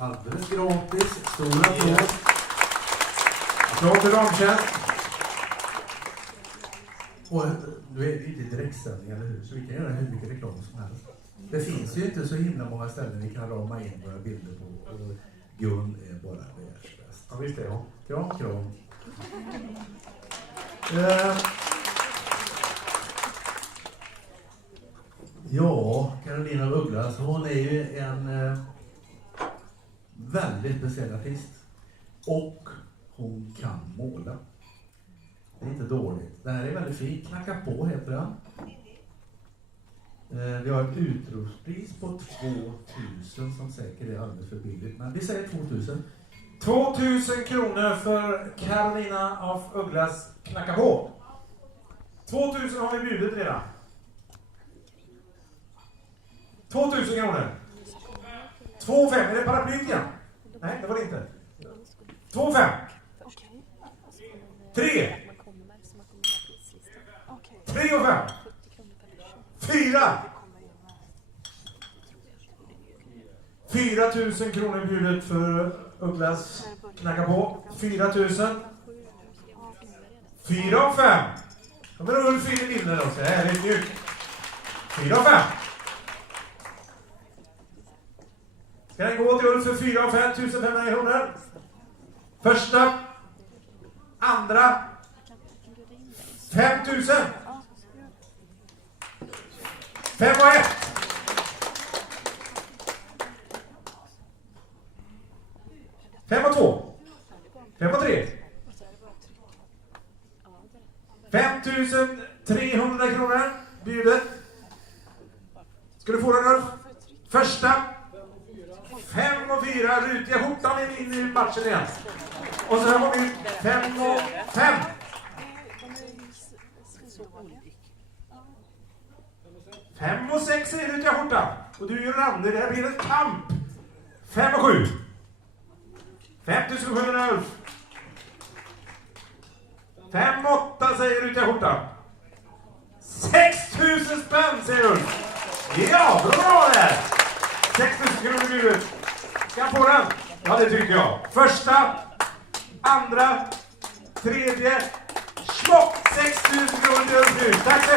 Alldeles gratis. Stora applåd. Applåd till Ramtjänst. Och du är inte direktsändning, eller hur? Så vi kan göra hur mycket reklam som helst. Det finns ju inte så himla många ställen vi kan rama in våra bilder på. Och Gun är bara världsbäst. Ja, visst är hon. Kram. Ja, Carolina af Ugglas, hon är ju en väldigt speciell artist. Och hon kan måla. Det är inte dåligt. Det här är väldigt fint. Knacka på heter den. Vi har ett utropspris på 2000 som säkert är alldeles för billigt. Men vi säger 2000. 2000 kronor för Carolina af Ugglas knacka på. 2000 har vi bjudit redan. 2000 kronor. 2,5. Är det paraplyt igen? Nej, det var det inte. 2,5. 3. 3,5. 4. 4000 kronor bjudet för Ugglas knacka på. 4000. 4,5. Kommer Ulf in i bilden också. Det här är mjukt. 4,5. Ska den gå till Ulf för 4,5 500 kronor? Första. Andra. 5000. 5,1. 5,2. 5,3. 5300 kronor bjudet. Ska du få den, Ulf? Första. 5,4. Rutiga skjortan in i matchen igen. Och så här har vi 5,5. 5,6 är rutiga skjortan. Och du är ju randig. Det här blir en kamp. 5,7. 5700 Ulf. 5,8 säger rutiga skjortan. 6000 spänn säger Ulf. Ja, bra där. 6000 kronor bjudet. Ska jag få den? Ja, det tycker jag. Första, andra, tredje, 6000 kronor bjudet. Tack så